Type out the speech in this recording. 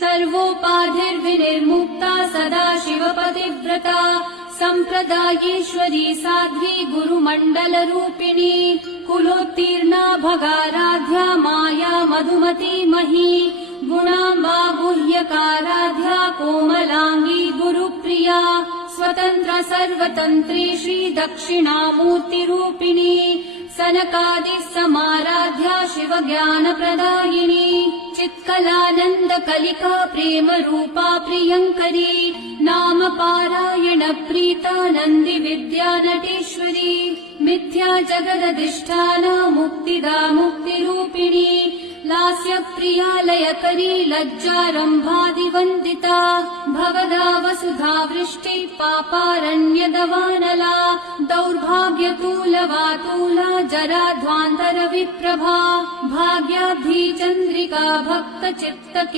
सर्वोपाधिर्विनिर्मुक्ता सदा शिवपतिव्रता सम्प्रदायेश्वरी साध्वी गुरुमण्डलरूपिणी कुलोत्तीर्णा भगाराध्या माया मधुमती मही गुणाम्बा गुह्यकाराध्या कोमलांगी गुरुप्रिया स्वतन्त्र सर्वतन्त्री श्री दक्षिणामूर्तिरूपिणी सनकादि समाराध्या शिवज्ञानप्रदायिनी चित्कलानन्द कलिका प्रेम रूपा प्रियङ्करी नाम पारायण प्रीता नन्दी विद्या नटेश्वरी मिथ्या जगदधिष्ठाना मुक्तिदा मुक्तिरूपिणी लास्य प्रिया लयकरी लज्जारम्भादिवन्दिता भवदा वसुधा वृष्टि पापारण्यदवानला दौर्भाग्यतूलवातूला जराध्वान्तरविप्रभा भाग्याब्धी चन्द्रिका भक्तचित्तके